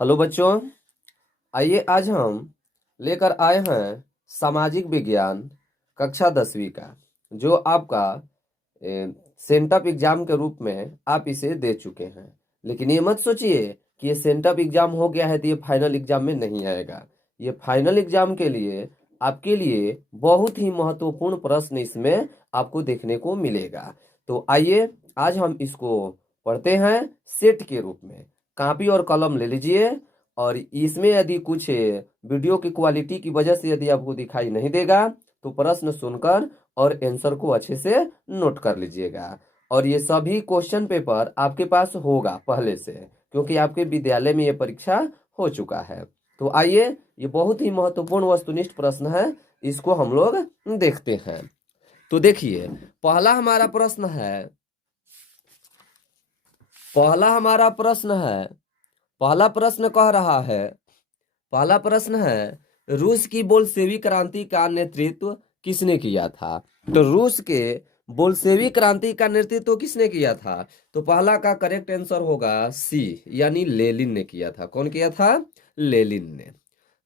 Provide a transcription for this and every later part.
Hello बच्चों, आइए आज हम लेकर आए हैं सामाजिक विज्ञान कक्षा 10वीं का, जो आपका सेंटअप एग्जाम के रूप में आप इसे दे चुके हैं। लेकिन ये मत सोचिए कि ये सेंटअप एग्जाम हो गया है तो ये फाइनल एग्जाम में नहीं आएगा। ये फाइनल एग्जाम के लिए आपके लिए बहुत ही महत्वपूर्ण प्रश्न इसमें आपको देखने को मिलेगा। तो आइए आज हम इसको पढ़ते हैं सेट के रूप में। कॉपी और कलम ले लीजिए और इसमें यदि कुछ वीडियो की क्वालिटी की वजह से यदि आपको दिखाई नहीं देगा तो प्रश्न सुनकर और आंसर को अच्छे से नोट कर लीजिएगा। और ये सभी क्वेश्चन पेपर आपके पास होगा पहले से, क्योंकि आपके विद्यालय में ये परीक्षा हो चुका है। तो आइए, ये बहुत ही महत्वपूर्ण वस्तुनिष्ठ प्रश्न है, इसको हम लोग देखते हैं। तो देखिए, पहला हमारा प्रश्न है पहला प्रश्न कह रहा है रूस की बोल्शेविक क्रांति का नेतृत्व किसने किया था। तो रूस के बोल्शेविक क्रांति का नेतृत्व किसने किया था। तो पहला का करेक्ट आंसर होगा सी, यानी लेनिन ने किया था। कौन किया था? लेनिन ने।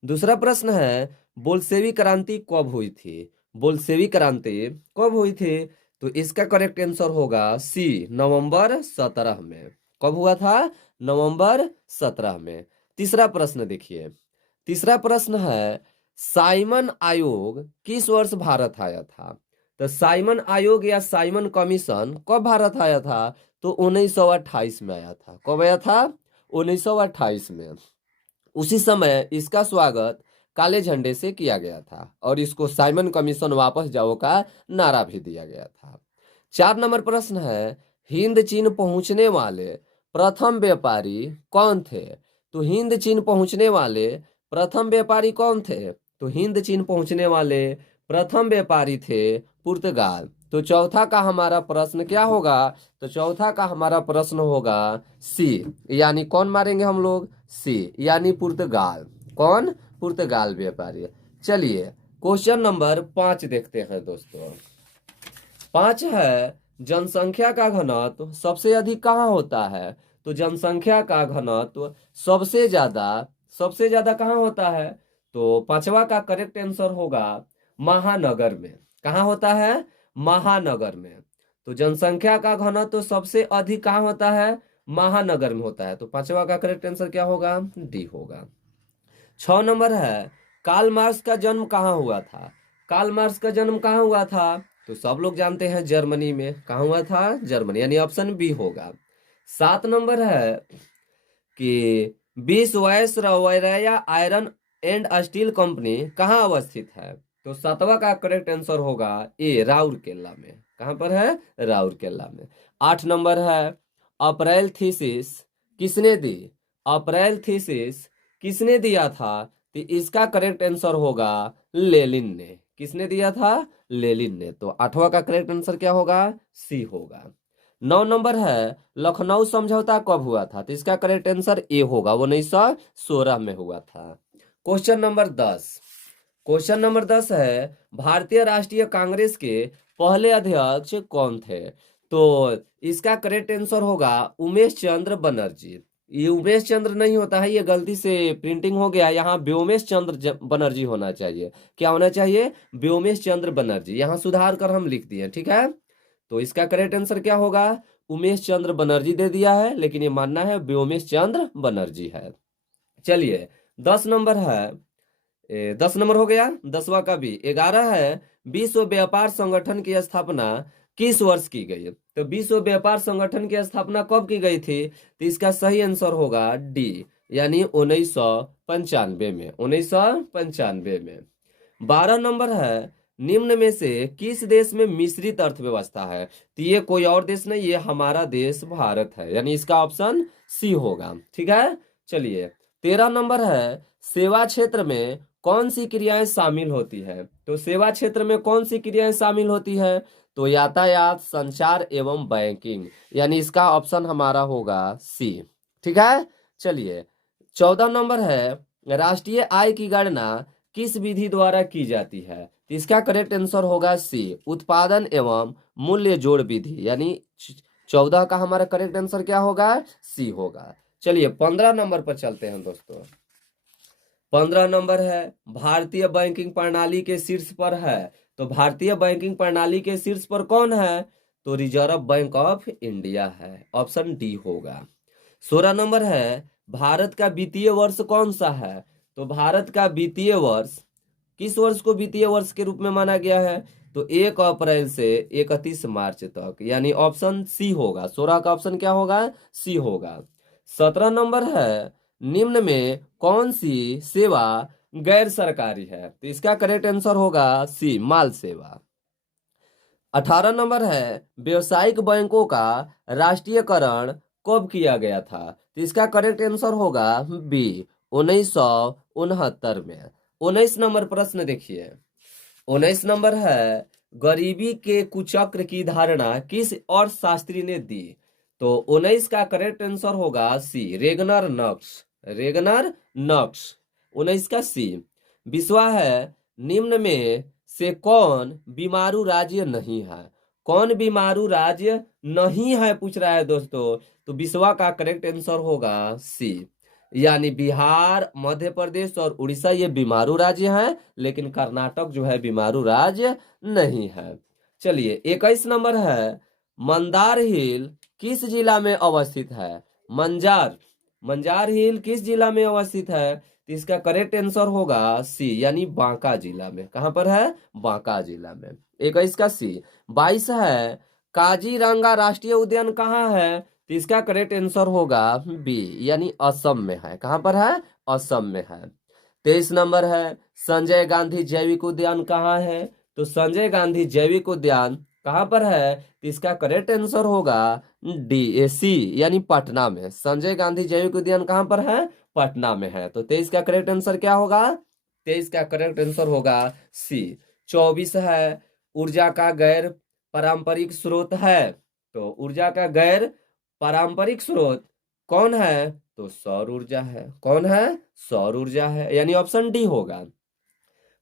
दूसरा प्रश्न है बोल्शेविक क्रांति कब हुई थी। बोल्शेविक क्रांति कब हुई थी? तो इसका करेक्ट आंसर होगा सी, नवंबर 17 में। कब हुआ था? नवंबर 17 में। तीसरा प्रश्न देखिए, तीसरा प्रश्न है साइमन आयोग किस वर्ष भारत आया था। तो साइमन आयोग या साइमन कमीशन कब भारत आया था? तो 1928 में आया था। कब आया था? 1928 में। उसी समय इसका स्वागत काले झंडे से किया गया था और इसको साइमन कमीशन वापस जाओ का नारा भी दिया गया था। 4 नंबर प्रश्न है हिंद चीन पहुंचने वाले प्रथम व्यापारी कौन थे। तो हिंद चीन पहुंचने वाले प्रथम व्यापारी कौन थे? तो हिंद चीन पहुंचने वाले प्रथम व्यापारी थे पुर्तगाल। तो चौथा का हमारा प्रश्न क्या होगा? तो चौथा का हमारा प्रश्न होगा सी, यानी कौन मारेंगे हम लोग? सी, यानी पुर्तगाल। कौन? पुर्तगाल व्यापारी। चलिए क्वेश्चन नंबर 5 देखते हैं दोस्तों। 5 है जनसंख्या का घनत्व सबसे अधिक कहाँ होता है। तो जनसंख्या का घनत्व सबसे ज्यादा कहाँ होता है? तो पांचवा का करेक्ट आंसर होगा महानगर में। कहाँ होता है? महानगर में। तो जनसंख्या का घनत्व सबसे अधिक कहाँ होता है? महानगर में होता है। तो पांचवा का करेक्ट आंसर क्या होगा? डी होगा। 6 नंबर है कार्ल मार्क्स का जन्म कहाँ हुआ था। कार्ल मार्क्स का जन्म कहाँ हुआ था? तो सब लोग जानते हैं जर्मनी में। कहाँ हुआ था? जर्मनी, यानी ऑप्शन बी होगा। 7 नंबर है कि Visvesvaraya iron and steel company कहाँ अवस्थित है। तो 7वां का करेक्ट आंसर होगा ए, राउरकेला में। कहाँ पर है? राउरकेला में। 8 नंबर है अप्रैल थीसिस किसने दी। अप्रैल थीसिस किसने दिया था? तो इसका करेक्ट आंसर होगा लेनिन ने। किसने दिया था? लेनिन ने। तो 8वां का करेक्ट आंसर क्या होगा? सी होगा। 9 नंबर है लखनऊ समझौता कब हुआ था। तो इसका करेक्ट आंसर ए होगा, 1916 में हुआ था। क्वेश्चन नंबर 10 है भारतीय राष्ट्रीय कांग्रेस के पहले अध्यक्ष कौन थे। तो इसका करेक्ट आंसर होगा उमेश चंद्र बनर्जी। ये उमेश चंद्र नहीं होता है, ये गलती से प्रिंटिंग हो गया। यहाँ व्योमेश चंद्र बनर्जी होना चाहिए। क्या होना चाहिए? व्योमेश चंद्र बनर्जी। यहाँ सुधार कर हम लिख दिए, ठीक है। तो इसका करेक्ट आंसर क्या होगा? उमेश चंद्र बनर्जी दे दिया है, लेकिन ये मानना है व्योमेश चंद्र बनर्जी है। चलिए 10 नंबर है 10 नंबर हो गया। 10वां का भी। 11 है विश्व व्यापार संगठन की स्थापना किस वर्ष की गई। तो विश्व व्यापार संगठन की स्थापना कब की गई थी? तो इसका सही आंसर होगा डी, यानी 1995 में। 1995 में। 12 नंबर है निम्न में से किस देश में मिश्रित अर्थव्यवस्था है। तो ये कोई और देश नहीं, ये हमारा देश भारत है, यानी इसका ऑप्शन सी होगा, ठीक है। चलिए 13 नंबर है सेवा क्षेत्र में कौन सी क्रियाएं शामिल होती है। तो सेवा क्षेत्र में कौन सी क्रियाएं शामिल होती है? तो यातायात, संचार एवं बैंकिंग, यानी इसका ऑप्शन हमारा होगा सी, ठीक है। चलिए 14 नंबर है राष्ट्रीय आय की गणना किस विधि द्वारा की जाती है। तो इसका करेक्ट आंसर होगा सी, उत्पादन एवं मूल्य जोड़ विधि, यानी 14 का हमारा करेक्ट आंसर क्या होगा? सी होगा। चलिए 15 नंबर पर चलते हैं दोस्तों। 15 नंबर है भारतीय बैंकिंग प्रणाली के शीर्ष पर है। तो भारतीय बैंकिंग प्रणाली के शीर्ष पर कौन है? तो रिजर्व बैंक ऑफ इंडिया है, ऑप्शन डी होगा। 16 नंबर है भारत का वित्तीय वर्ष कौन सा है? तो भारत का वित्तीय वर्ष, किस वर्ष को वित्तीय वर्ष के रूप में माना गया है? तो 1 अप्रैल से 31 मार्च तक, यानी ऑप्शन सी होगा। 16 का ऑप्शन क्या होगा? सी होगा। 17 नंबर है निम्न में कौन सी सेवा गैर सरकारी है? तो इसका करेक्ट आंसर होगा सी, माल सेवा। 18 नंबर है व्यवसायिक बैंकों का राष्ट्रीयकरण कब किया गया था? तो इसका करेक्ट आंसर होगा बी, 1969 में। 19 नंबर प्रश्न देखिए। 19 नंबर है गरीबी के कुचक्र की धारणा किस और शास्त्री ने दी? तो 19 का करेक्ट आंसर होगा सी, रेगनर नक्स। रेगनर नक्स, 19 का सी। 20वां है निम्न में से कौन बीमारू राज्य नहीं है? कौन बीमारू राज्य नहीं है पूछ रहा है दोस्तों। तो 20वां का करेक्ट आंसर होगा सी, यानी बिहार, मध्य प्रदेश और उड़ीसा ये बीमारू राज्य हैं, लेकिन कर्नाटक जो है बीमारू राज्य नहीं है। चलिए 21 नंबर है मंदार हिल किस जिला में अवस्थित है? मंजार हिल किस जिला में अवस्थित है? तो इसका करेक्ट आंसर होगा सी, यानी बांका जिला में। कहां पर है? बांका जिला में। 21 का सी। 22 है काजीरंगा राष्ट्रीय उद्यान कहाँ है? तो इसका करेक्ट आंसर होगा बी, यानी असम में है। कहां पर है? असम में है। 23 नंबर है संजय गांधी जैविक उद्यान कहाँ है? तो संजय गांधी जैविक उद्यान कहां पर है? तो इसका करेक्ट आंसर होगा डी, सी, यानी पटना में। संजय गांधी जैविक उद्यान कहां पर है? पटना में है। तो 23 का करेक्ट आंसर क्या होगा? 23 का करेक्ट आंसर होगा सी। 24 है ऊर्जा का गैर पारंपरिक स्रोत है। तो ऊर्जा का गैर पारंपरिक स्रोत कौन है? तो सौर ऊर्जा है। कौन है? सौर ऊर्जा है, यानी ऑप्शन डी होगा।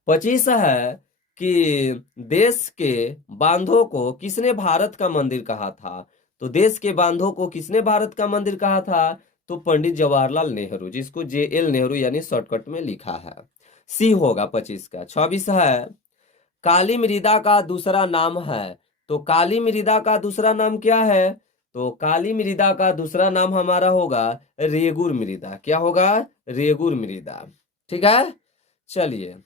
25 है कि देश के बांधों को किसने भारत का मंदिर कहा था? तो देश के बांधों को किसने भारत का मंदिर कहा था? तो पंडित जवाहरलाल नेहरू, जिसको JL नेहरू यानी शॉर्टकट में लिखा है। सी होगा 25 का। 26 है काली मृदा का दूसरा नाम है। तो काली मृदा का दूसरा नाम क्या है? तो काली मृदा का दूसरा नाम हमारा होगा रेगुर मृदा। क्या होगा? रेगुर मृदा। ठीक है। चलिए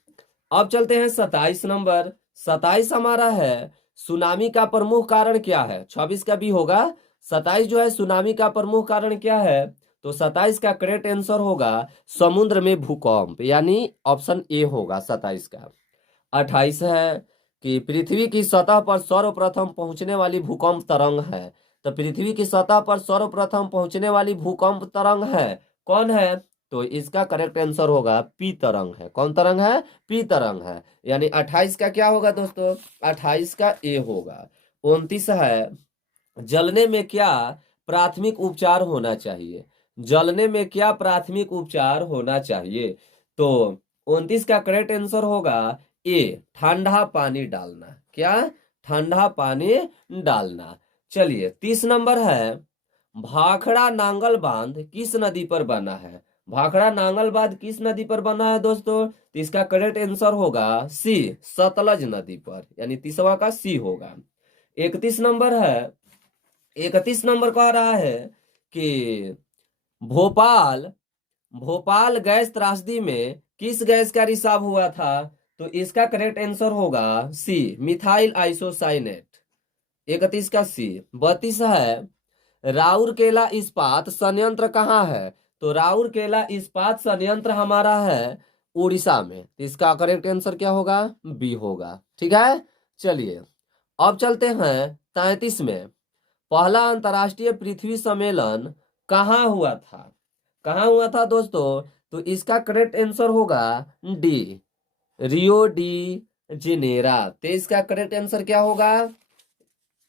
अब चलते हैं 27 नंबर। 27 हमारा है सुनामी का प्रमुख कारण क्या है? 26 का भी होगा। 27 जो है सुनामी का प्रमुख कारण क्या है? तो 27 का करेक्ट आंसर होगा समुद्र में भूकंप, यानी ऑप्शन ए होगा 27 का। 28 है कि पृथ्वी की सतह पर सर्वप्रथम पहुंचने वाली भूकंप तरंग है। तो पृथ्वी की सतह पर सर्वप्रथम पहुंचने वाली भूकंप तरंग है, कौन है? तो इसका करेक्ट आंसर होगा पी तरंग है। कौन तरंग है? पी तरंग है, यानी 28 का क्या होगा दोस्तों? 28 का ए होगा। 29 है जलने में क्या प्राथमिक उपचार होना चाहिए? जलने में क्या प्राथमिक उपचार होना चाहिए? तो 29 का करेक्ट आंसर होगा ए, ठंडा पानी डालना। क्या? ठंडा पानी डालना। चलिए 30 नंबर है भाखड़ा नांगल बांध किस नदी पर बना है? भाखड़ा नांगल बांध किस नदी पर बना है दोस्तों? तो इसका करेक्ट आंसर होगा सी, सतलज नदी पर, यानी 30वां का सी होगा। 31 नंबर है 31 नंबर कह रहा है कि भोपाल भोपाल गैस त्रासदी में किस गैस का रिसाव हुआ था? तो इसका करेक्ट आंसर होगा सी, मिथाइल आइसोसाइनेट। 31 का सी। 32 है राउरकेला इस्पात संयंत्र कहाँ है? तो राउरकेला इस्पात संयंत्र हमारा है उड़ीसा में। तो इसका करेक्ट आंसर क्या होगा? बी होगा। ठीक है। चलिए अब चलते हैं 33 में। पहला अंतर्राष्ट्रीय पृथ्वी सम्मेलन कहाँ हुआ था? कहाँ हुआ था दोस्तों? तो इसका करेक्ट आंसर होगा डी, रियो डी जिनेरा। तो इसका करेक्ट आंसर क्या होगा?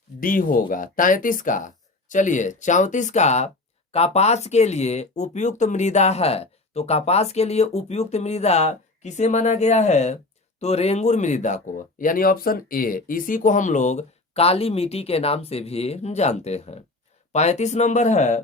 डी होगा 33 का। चलिए 34 का कपास के लिए उपयुक्त मृदा है। तो कपास के लिए उपयुक्त मृदा किसे माना गया है? तो रेंगुर मृदा को, यानी ऑप्शन ए। इसी को हम लोग काली मिट्टी के नाम से भी जानते हैं। 35 नंबर है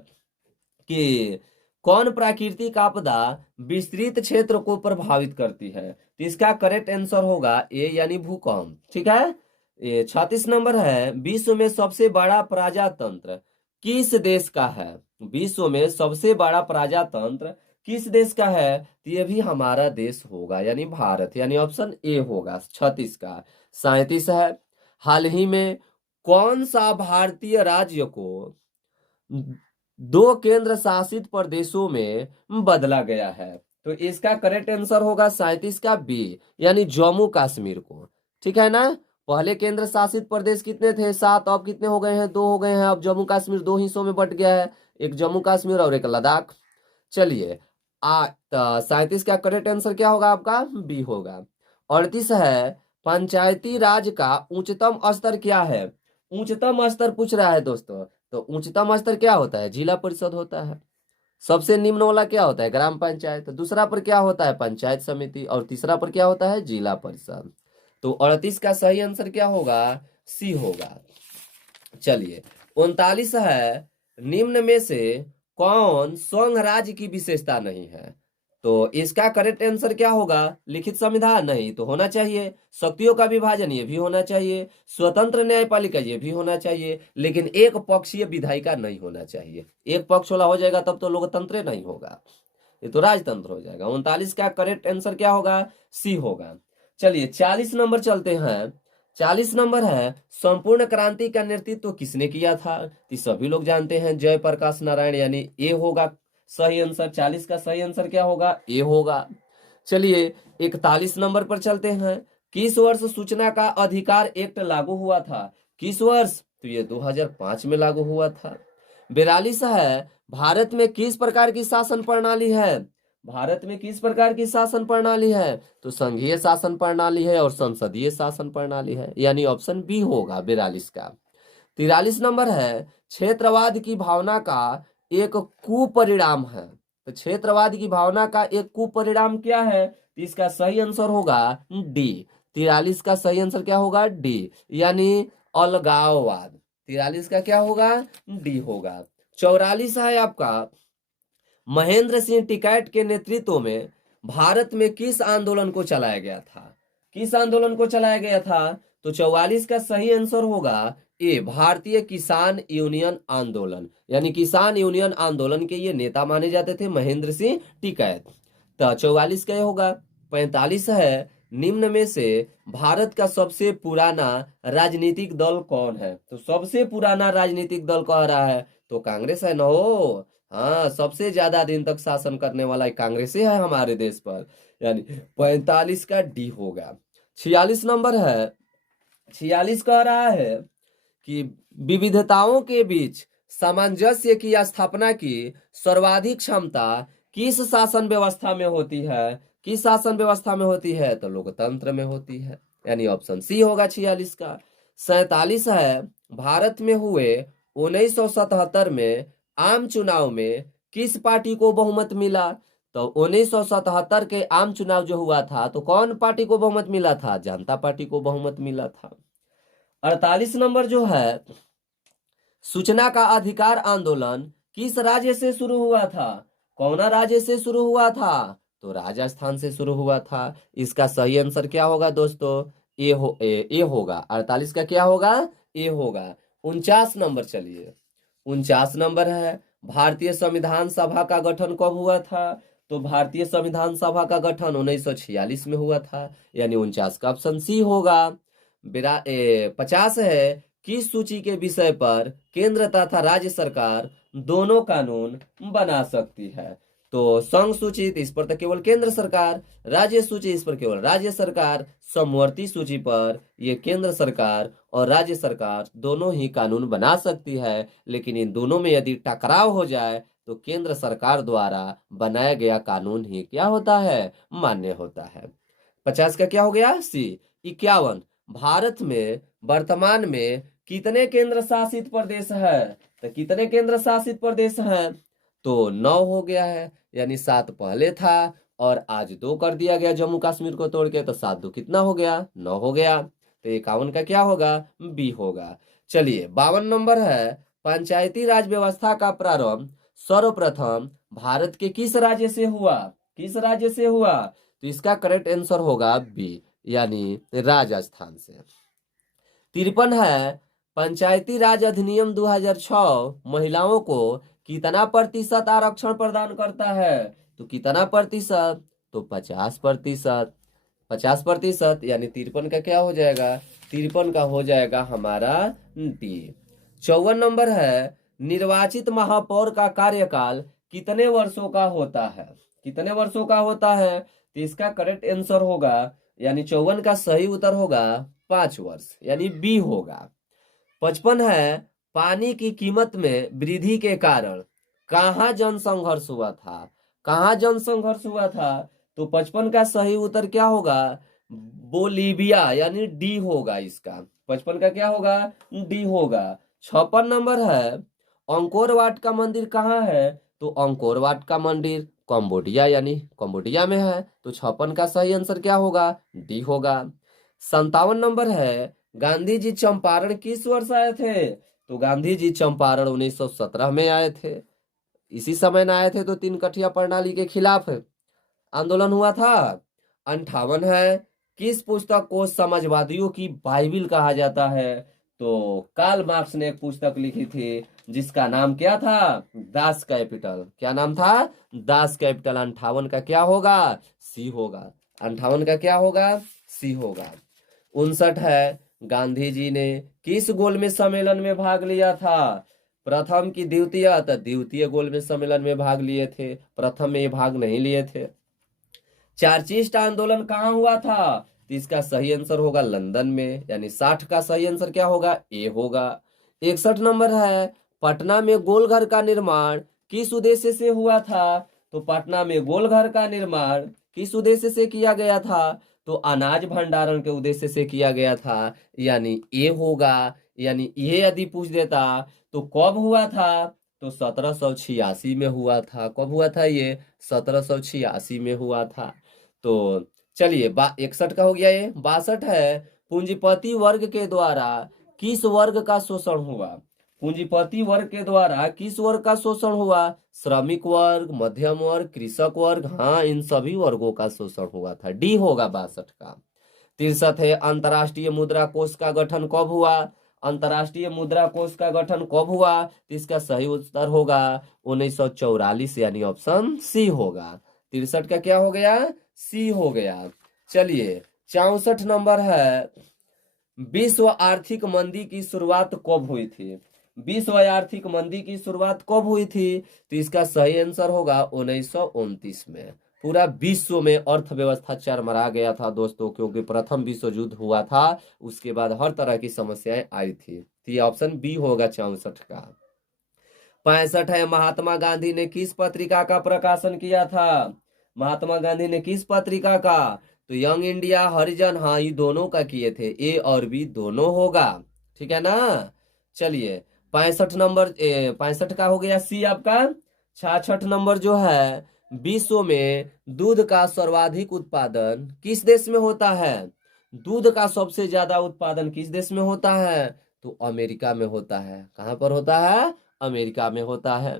कि कौन प्राकृतिक आपदा विस्तृत क्षेत्र को प्रभावित करती है? तो इसका करेक्ट आंसर होगा ए यानी भूकंप। ठीक है। ये 36 नंबर है, विश्व में सबसे बड़ा प्रजातंत्र किस देश का है? विश्व में सबसे बड़ा प्रजातंत्र किस देश का है? तो ये भी हमारा देश होगा यानी भारत, यानी ऑप्शन ए होगा 36 का। 37 है, हाल ही में कौन सा भारतीय राज्य को 2 केंद्र शासित प्रदेशों में बदला गया है? तो इसका करेक्ट आंसर होगा 37 का बी यानी जम्मू कश्मीर को। ठीक है ना। पहले केंद्र शासित प्रदेश कितने थे? 7, अब कितने हो गए हैं? 2 हो गए हैं। अब जम्मू कश्मीर 2 हिस्सों में बट गया है, एक जम्मू कश्मीर और एक लद्दाख। चलिए 37 का करेक्ट आंसर क्या होगा आपका? बी होगा। 38 है, पंचायती राज का उच्चतम स्तर क्या है? उच्चतम स्तर पूछ रहा है दोस्तों। तो उच्चतम स्तर क्या होता है? जिला परिषद होता है। सबसे निम्न वाला क्या होता है? ग्राम पंचायत। दूसरा पर क्या होता है? पंचायत समिति। और तीसरा पर क्या होता है? जिला परिषद। तो 38 का सही आंसर क्या होगा? सी होगा। चलिए 39 है, निम्न में से कौन संघ राज्य की विशेषता नहीं है? तो इसका करेक्ट आंसर क्या होगा? लिखित संविधान नहीं तो होना चाहिए, शक्तियों का विभाजन ये भी होना चाहिए, स्वतंत्र न्यायपालिका ये भी होना चाहिए, लेकिन एक पक्षीय विधायिका नहीं होना चाहिए। एक पक्ष वाला हो जाएगा तब तो लोकतंत्र नहीं होगा, ये तो राजतंत्र हो जाएगा। 39 का करेक्ट आंसर क्या होगा? सी होगा। चलिए 40 नंबर चलते हैं। 40 नंबर है, संपूर्ण क्रांति का नेतृत्व किसने किया था? तो सभी लोग जानते हैं जयप्रकाश नारायण, यानी ए होगा सही आंसर। 40 का सही आंसर क्या होगा? ए होगा। चलिए 41 नंबर पर चलते हैं। किस वर्ष सूचना का अधिकार एक्ट लागू हुआ था? किस वर्ष? तो ये 2005 में लागू हुआ था। 42 है, भारत में किस प्रकार की शासन प्रणाली है? भारत में किस प्रकार की शासन प्रणाली है? तो संघीय शासन प्रणाली है और संसदीय शासन प्रणाली है, यानी ऑप्शन बी होगा 42 का। 43 नंबर है, क्षेत्रवाद की भावना का एक कुपरिणाम है। तो क्षेत्रवाद की भावना का एक कुपरिणाम क्या है? तो इसका सही आंसर होगा डी। 43 का सही आंसर क्या होगा? डी यानी अलगाववाद। 43 का क्या होगा? डी होगा। 44 है आपका, महेंद्र सिंह टिकैत के नेतृत्व में भारत में किस आंदोलन को चलाया गया था? किस आंदोलन को चलाया गया था? तो 44 का सही आंसर होगा ए, भारतीय किसान यूनियन आंदोलन, यानी किसान यूनियन आंदोलन के ये नेता माने जाते थे महेंद्र सिंह टिकैत। तो 44 का होगा। 45 है, निम्न में से भारत का सबसे पुराना राजनीतिक दल कौन है? तो सबसे पुराना राजनीतिक दल कह रहा है तो कांग्रेस है ना हो। हाँ, सबसे ज्यादा दिन तक शासन करने वाला कांग्रेस ही है हमारे देश पर, यानी 45 का डी होगा। 46 नंबर है, 46 कह रहा है कि विविधताओं के बीच सामंजस्य की स्थापना की सर्वाधिक क्षमता किस शासन व्यवस्था में होती है? किस शासन व्यवस्था में होती है? तो लोकतंत्र में होती है, यानी ऑप्शन सी होगा 46 का। 47 है, भारत में हुए 1977 में आम चुनाव में किस पार्टी को बहुमत मिला? तो 1977 के आम चुनाव जो हुआ था तो कौन पार्टी को बहुमत मिला था? जनता पार्टी को बहुमत मिला था। 48 नंबर जो है, सूचना का अधिकार आंदोलन किस राज्य से शुरू हुआ था? कौन राज्य से शुरू हुआ था? तो राजस्थान से शुरू हुआ था। इसका सही आंसर क्या होगा दोस्तों? ए होगा। 48 का क्या होगा? ए होगा। 49 नंबर, चलिए 49 नंबर है, भारतीय संविधान सभा का गठन कब हुआ था? तो भारतीय संविधान सभा का गठन 1946 में हुआ था, यानी 49 का ऑप्शन सी होगा। 50 है, किस सूची के विषय पर केंद्र तथा राज्य सरकार दोनों कानून बना सकती है? तो संघ सूची इस पर तो केवल केंद्र सरकार, राज्य सूची इस पर केवल राज्य सरकार, समवर्ती सूची पर ये केंद्र सरकार और राज्य सरकार दोनों ही कानून बना सकती है, लेकिन इन दोनों में यदि टकराव हो जाए तो केंद्र सरकार द्वारा बनाया गया कानून ही क्या होता है? मान्य होता है। 50 का क्या हो गया? सी। 51, भारत में वर्तमान में कितने केंद्र शासित प्रदेश है? तो कितने केंद्र शासित प्रदेश हैं? तो 9 हो गया है, यानी 7 पहले था और आज 2 कर दिया गया जम्मू कश्मीर को तोड़ के, तो 7 2 कितना हो गया? 9 हो गया। तो 51 का क्या होगा? बी होगा। चलिए 52 नंबर है, पंचायती राज व्यवस्था का प्रारंभ सर्वप्रथम भारत के किस राज्य से हुआ, किस राज्य से हुआ? तो इसका करेक्ट आंसर होगा बी, यानी राजस्थान से। 53 है, पंचायती राज अधिनियम 2006 महिलाओं को कितना प्रतिशत आरक्षण प्रदान करता है? तो कितना प्रतिशत? तो 50%। 50% यानी 53 का क्या हो जाएगा? 53 का हो जाएगा हमारा डी। 54 नंबर है, निर्वाचित महापौर का कार्यकाल कितने वर्षों का होता है? कितने वर्षों का होता है? तो इसका करेक्ट आंसर होगा, यानी 54 का सही उत्तर होगा 5 वर्ष, यानी बी होगा। 55 है, पानी की कीमत में वृद्धि के कारण कहाँ जनसंघर्ष हुआ था? कहाँ जनसंघर्ष हुआ था? तो 55 का सही उत्तर क्या होगा? बोलीविया, यानी डी होगा इसका। 55 का क्या होगा? डी होगा। 56 नंबर है, अंकोर वाट का मंदिर कहाँ है? तो अंकोर वाट का मंदिर कंबोडिया, यानी कंबोडिया में है। तो 56 का सही आंसर क्या होगा? डी होगा। 57 नंबर है, गांधी जी चंपारण किस वर्ष आए थे? तो गांधी जी चंपारण 1917 में आए थे। इसी समय न आए थे तो तीन कठिया प्रणाली के खिलाफ आंदोलन हुआ था। 58 है, किस पुस्तक को समाजवादियों की बाइबिल कहा जाता है? तो कार्ल मार्क्स ने एक पुस्तक लिखी थी जिसका नाम क्या था? Das Kapital. क्या नाम था? Das Kapital. 58 का क्या होगा? सी होगा। 58 का क्या होगा? सी होगा। 59 है, गांधी जी ने किस गोलमेज सम्मेलन में भाग लिया था? प्रथम की द्वितीय? तो द्वितीय गोलमेज सम्मेलन में भाग लिए थे, प्रथम में ये भाग नहीं लिए थे। चार्चिस्ट आंदोलन कहाँ हुआ था? तो इसका सही आंसर होगा लंदन में, यानी 60 का सही आंसर क्या होगा? ए होगा। 61 नंबर है, पटना में गोलघर का निर्माण किस उद्देश्य से हुआ था? तो पटना में गोलघर का निर्माण किस उद्देश्य से किया गया था? तो अनाज भंडारण के उद्देश्य से किया गया था, यानी ए होगा। यानी ये यदि पूछ देता तो कब हुआ था? तो 1786 में हुआ था। कब हुआ था ये? 1786 में हुआ था। तो चलिए 61 का हो गया ये। 62 है, पूंजीपति वर्ग के द्वारा किस वर्ग का शोषण हुआ? पूंजीपति वर्ग के द्वारा किस वर्ग का शोषण हुआ? श्रमिक वर्ग, मध्यम वर्ग, कृषक वर्ग। हाँ, इन सभी वर्गों का शोषण हुआ था। डी होगा 62 का। 63 है, अंतर्राष्ट्रीय मुद्रा कोष का गठन कब हुआ? अंतर्राष्ट्रीय मुद्रा कोष का गठन कब हुआ? तो इसका सही उत्तर होगा 1944, यानी ऑप्शन सी होगा। 63 का क्या हो गया? सी हो गया। चलिए 64 नंबर है, विश्व आर्थिक मंदी की शुरुआत कब हुई थी? विश्व आर्थिक मंदी की शुरुआत कब हुई थी? तो इसका सही आंसर होगा 1929 में। पूरा विश्व में अर्थव्यवस्था चरमरा गया था दोस्तों, क्योंकि प्रथम विश्व युद्ध हुआ था, उसके बाद हर तरह की समस्याएं आई थी। तो ये ऑप्शन बी होगा 64 का। 65 है, महात्मा गांधी ने किस पत्रिका का प्रकाशन किया था? महात्मा गांधी ने किस पत्रिका का? तो यंग इंडिया, हरिजन। हाँ, ये दोनों का किए थे, ए और बी दोनों होगा। ठीक है ना? चलिए 65 नंबर 65 का हो गया सी आपका। 66 नंबर जो है, विश्व में दूध का सर्वाधिक उत्पादन किस देश में होता है? दूध का सबसे ज्यादा उत्पादन किस देश में होता है? तो अमेरिका में होता है। कहाँ पर होता है? अमेरिका में होता है।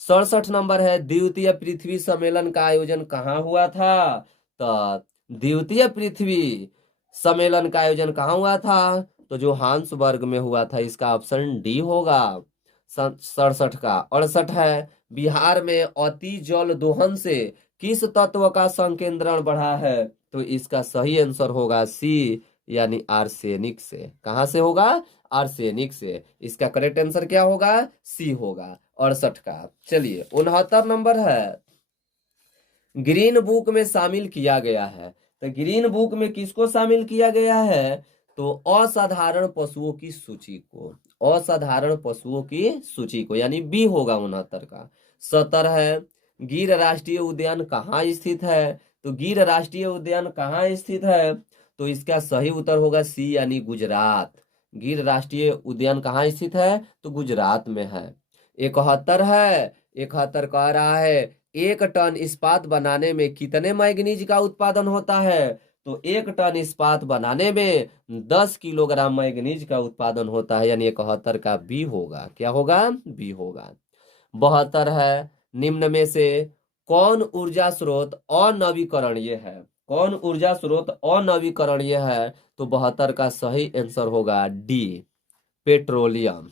67 नंबर है, द्वितीय पृथ्वी सम्मेलन का आयोजन कहाँ हुआ था? तो द्वितीय पृथ्वी सम्मेलन का आयोजन कहाँ हुआ था? तो जोहान्सबर्ग में हुआ था। इसका ऑप्शन डी होगा 67 का। 68 है, बिहार में अति जल दोहन से किस तत्व का संकेंद्रण बढ़ा है? तो इसका सही आंसर होगा सी, यानी आर्सेनिक से। कहाँ से होगा? आर्सेनिक से। इसका करेक्ट आंसर क्या होगा? सी होगा 68 का। चलिए 69 नंबर है, ग्रीन बुक में शामिल किया गया है। तो ग्रीन बुक में किसको शामिल किया गया है? तो असाधारण पशुओं की सूची को। असाधारण पशुओं की सूची को, यानी बी होगा 69 का। 70 है, गिर राष्ट्रीय उद्यान कहाँ स्थित है? तो गिर राष्ट्रीय उद्यान कहाँ स्थित है? तो इसका सही उत्तर होगा सी, यानी गुजरात। गिर राष्ट्रीय उद्यान कहाँ स्थित है? तो गुजरात में है। 71 है, 71 कह रहा है, 1 टन इस्पात बनाने में कितने मैग्नीज का उत्पादन होता है? तो 1 टन इस्पात बनाने में 10 किलोग्राम मैग्नीज का उत्पादन होता है, यानी 71 का बी होगा। क्या होगा? बी होगा। 72 है, निम्न में से कौन ऊर्जा स्रोत अनवीकरणीय है? कौन ऊर्जा स्रोत अनवीकरणीय है? तो 72 का सही आंसर होगा डी, पेट्रोलियम।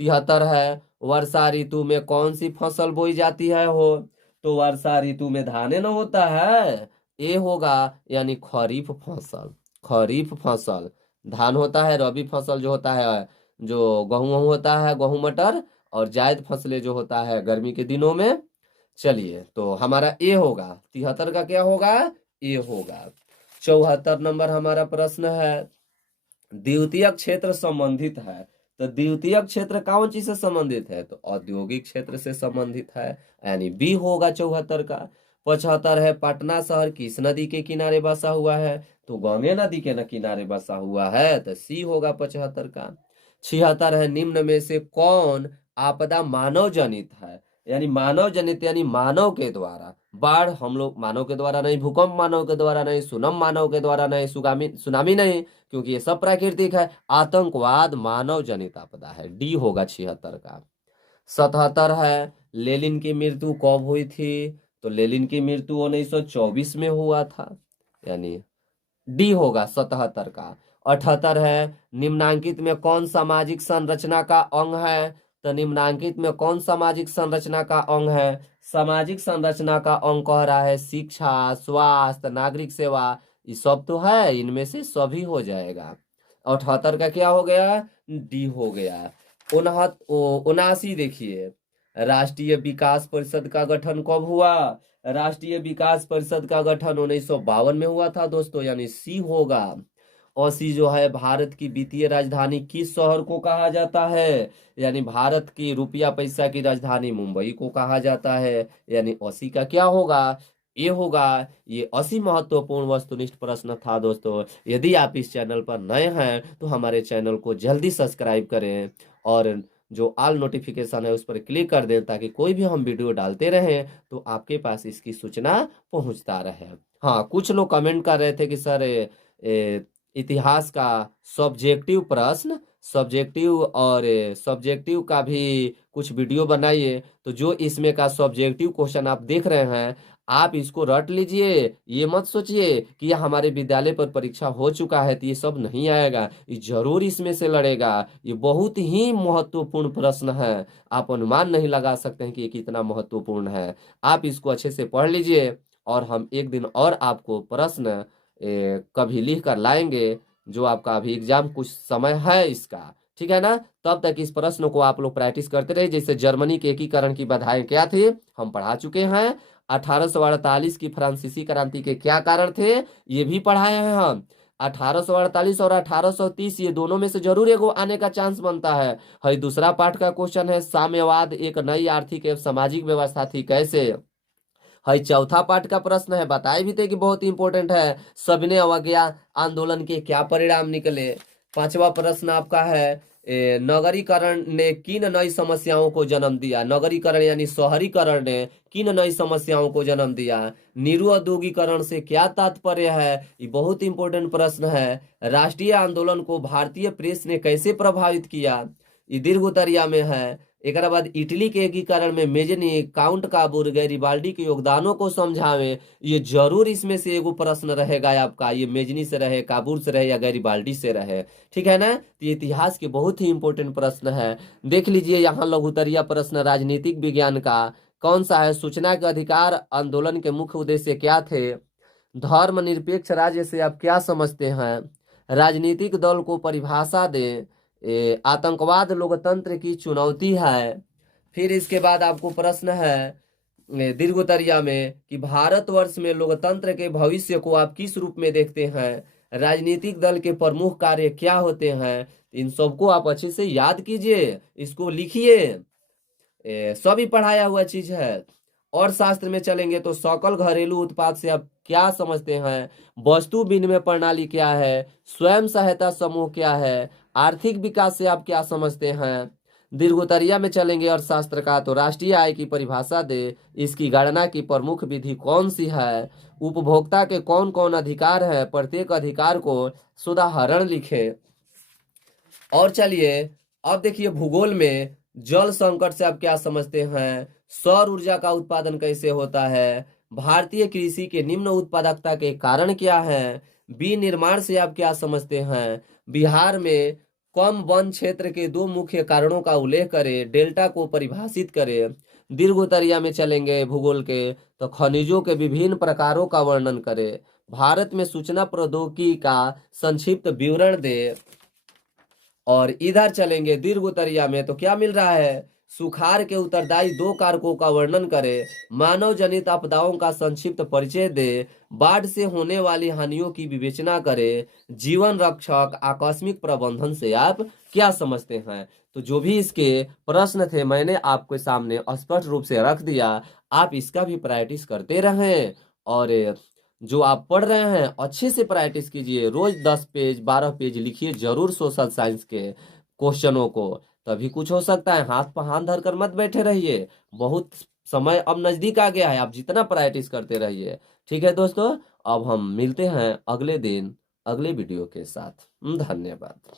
73 है, वर्षा ऋतु में कौन सी फसल बोई जाती है हो? तो वर्षा ऋतु में धाने न होता है, ए होगा यानी खरीफ फसल। खरीफ फसल धान होता है, रबी फसल जो होता है जो गेहूं होता है, गेहूं मटर, और जायद फसलें जो होता है गर्मी के दिनों में। चलिए तो हमारा ए होगा, 73 का क्या होगा? ए होगा। 74 नंबर हमारा प्रश्न है, द्वितीयक क्षेत्र संबंधित है। तो द्वितीयक क्षेत्र कौन चीज से संबंधित है? तो औद्योगिक क्षेत्र से संबंधित है, यानी बी होगा 74 का। 75 है, पटना शहर किस नदी के किनारे बसा हुआ है? तो गंगे नदी के न किनारे बसा हुआ है, तो सी होगा 75 का। 76 है, निम्न में से कौन आपदा मानव जनित है? यानी मानव जनित यानी मानव के द्वारा। बाढ़ हम लोग मानव के द्वारा नहीं, भूकंप मानव के द्वारा नहीं, सुनामी मानव के द्वारा नहीं, सुनामी नहीं, क्योंकि ये सब प्राकृतिक है। आतंकवाद मानव जनित आपदा है, डी होगा 76 का। 77 है, लेनिन की मृत्यु कब हुई थी? तो लेनिन की मृत्यु 1924 में हुआ था, यानी डी होगा 77 का। 78 है, निम्नांकित में कौन सामाजिक संरचना का अंग है? तो निम्नांकित में कौन सामाजिक संरचना का अंग है? सामाजिक संरचना का अंग कह रहा है शिक्षा, स्वास्थ्य, नागरिक सेवा, ये सब तो है, इनमें से सभी हो जाएगा। 78 का क्या हो गया? डी हो गया। 79 देखिए, राष्ट्रीय विकास परिषद का गठन कब हुआ? राष्ट्रीय विकास परिषद का गठन 1952 में हुआ था दोस्तों, यानी सी होगा। 80 जो है, भारत की वित्तीय राजधानी किस शहर को कहा जाता है? यानी भारत की रुपया पैसा की राजधानी मुंबई को कहा जाता है, यानी 80 का क्या होगा? ये होगा। ये 80 महत्वपूर्ण वस्तुनिष्ठ प्रश्न था दोस्तों। यदि आप इस चैनल पर नए हैं तो हमारे चैनल को जल्दी सब्सक्राइब करें और जो ऑल नोटिफिकेशन है उस पर क्लिक कर दें, ताकि कोई भी हम वीडियो डालते रहें तो आपके पास इसकी सूचना पहुंचता रहे। हाँ, कुछ लोग कमेंट कर रहे थे कि सर इतिहास का सब्जेक्टिव प्रश्न, सब्जेक्टिव और सब्जेक्टिव का भी कुछ वीडियो बनाइए। तो जो इसमें का सब्जेक्टिव क्वेश्चन आप देख रहे हैं, आप इसको रट लीजिए। ये मत सोचिए कि यह हमारे विद्यालय पर परीक्षा हो चुका है तो ये सब नहीं आएगा, ये जरूर इसमें से लड़ेगा। ये बहुत ही महत्वपूर्ण प्रश्न है, आप अनुमान नहीं लगा सकते हैं कि ये कितना महत्वपूर्ण है। आप इसको अच्छे से पढ़ लीजिए और हम एक दिन और आपको प्रश्न कभी लिख कर लाएंगे, जो आपका अभी एग्जाम कुछ समय है इसका, ठीक है ना। तब तक इस प्रश्न को आप लोग प्रैक्टिस करते रहे। जैसे जर्मनी के एकीकरण की बाधाएं क्या थी, हम पढ़ा चुके हैं। 1848 की फ्रांसीसी क्रांति के क्या कारण थे, ये भी पढ़ाए हैं हम। 1848 और 1830 ये दोनों में से जरूर एगो आने का चांस बनता है। हई दूसरा पार्ट का क्वेश्चन है, साम्यवाद एक नई आर्थिक एवं सामाजिक व्यवस्था थी, कैसे? हई चौथा पार्ट का प्रश्न है, बताए भी थे कि बहुत इंपॉर्टेंट है, सविनय अवज्ञा आंदोलन के क्या परिणाम निकले। पांचवा प्रश्न आपका है, नगरीकरण ने किन नई समस्याओं को जन्म दिया? नगरीकरण यानी शहरीकरण ने किन नई समस्याओं को जन्म दिया? निरुद्योगीकरण से क्या तात्पर्य है? ये बहुत इंपॉर्टेंट प्रश्न है। राष्ट्रीय आंदोलन को भारतीय प्रेस ने कैसे प्रभावित किया? ये दीर्घ उत्तरीय में है। एक बाद इटली के एकीकरण में मेजनी, काउंट काबूर, गैरिबाल्डी के योगदानों को समझावे। ये जरूर इसमें से एगो प्रश्न रहेगा आपका, ये मेजनी से रहे, काबूर से रहे या गैरिबाल्डी से रहे, ठीक है ना। तो ये इतिहास के बहुत ही इंपॉर्टेंट प्रश्न है। देख लीजिए यहाँ लघुतरीय प्रश्न राजनीतिक विज्ञान का कौन सा है? सूचना के अधिकार आंदोलन के मुख्य उद्देश्य क्या थे? धर्मनिरपेक्ष राज्य से आप क्या समझते हैं? राजनीतिक दल को परिभाषा दें। आतंकवाद लोकतंत्र की चुनौती है। फिर इसके बाद आपको प्रश्न है दीर्घोत्तरीय में कि भारतवर्ष में लोकतंत्र के भविष्य को आप किस रूप में देखते हैं? राजनीतिक दल के प्रमुख कार्य क्या होते हैं? इन सबको आप अच्छे से याद कीजिए, इसको लिखिए, सभी पढ़ाया हुआ चीज है। और शास्त्र में चलेंगे तो सकल घरेलू उत्पाद से आप क्या समझते हैं? वस्तु विनिमय प्रणाली क्या है? स्वयं सहायता समूह क्या है? आर्थिक विकास से आप क्या समझते हैं? दीर्घोत्तरीय में चलेंगे और शास्त्र का तो राष्ट्रीय आय की परिभाषा दे, इसकी गणना की प्रमुख विधि कौन सी है? उपभोक्ता के कौन कौन अधिकार है? प्रत्येक अधिकार को सुदाहरण लिखे। और चलिए अब देखिए भूगोल में जल संकट से आप क्या समझते हैं? सौर ऊर्जा का उत्पादन कैसे होता है, भारतीय कृषि के निम्न उत्पादकता के कारण क्या है, बी निर्माण से आप क्या समझते हैं, बिहार में कम वन क्षेत्र के दो मुख्य कारणों का उल्लेख करें, डेल्टा को परिभाषित करें। दीर्घ उतरिया में चलेंगे भूगोल के, तो खनिजों के विभिन्न प्रकारों का वर्णन करें, भारत में सूचना प्रौद्योगिकी का संक्षिप्त विवरण दे। और इधर चलेंगे दीर्घ उतरिया में, तो क्या मिल रहा है, सुखाड़ के उत्तरदायी दो कारकों का वर्णन करें, मानव जनित आपदाओं का संक्षिप्त परिचय दे, बाढ़ से होने वाली हानियों की विवेचना करें, जीवन रक्षक आकस्मिक प्रबंधन से आप क्या समझते हैं। तो जो भी इसके प्रश्न थे मैंने आपके सामने स्पष्ट रूप से रख दिया, आप इसका भी प्रैक्टिस करते रहें। और जो आप पढ़ रहे हैं अच्छे से प्रैक्टिस कीजिए, रोज 10 पेज 12 पेज लिखिए जरूर सोशल साइंस के क्वेश्चनों को, तभी कुछ हो सकता है। हाथ पर हाथ धरकर मत बैठे रहिए, बहुत समय अब नजदीक आ गया है, आप जितना प्रैक्टिस करते रहिए। ठीक है दोस्तों, अब हम मिलते हैं अगले दिन अगले वीडियो के साथ। धन्यवाद।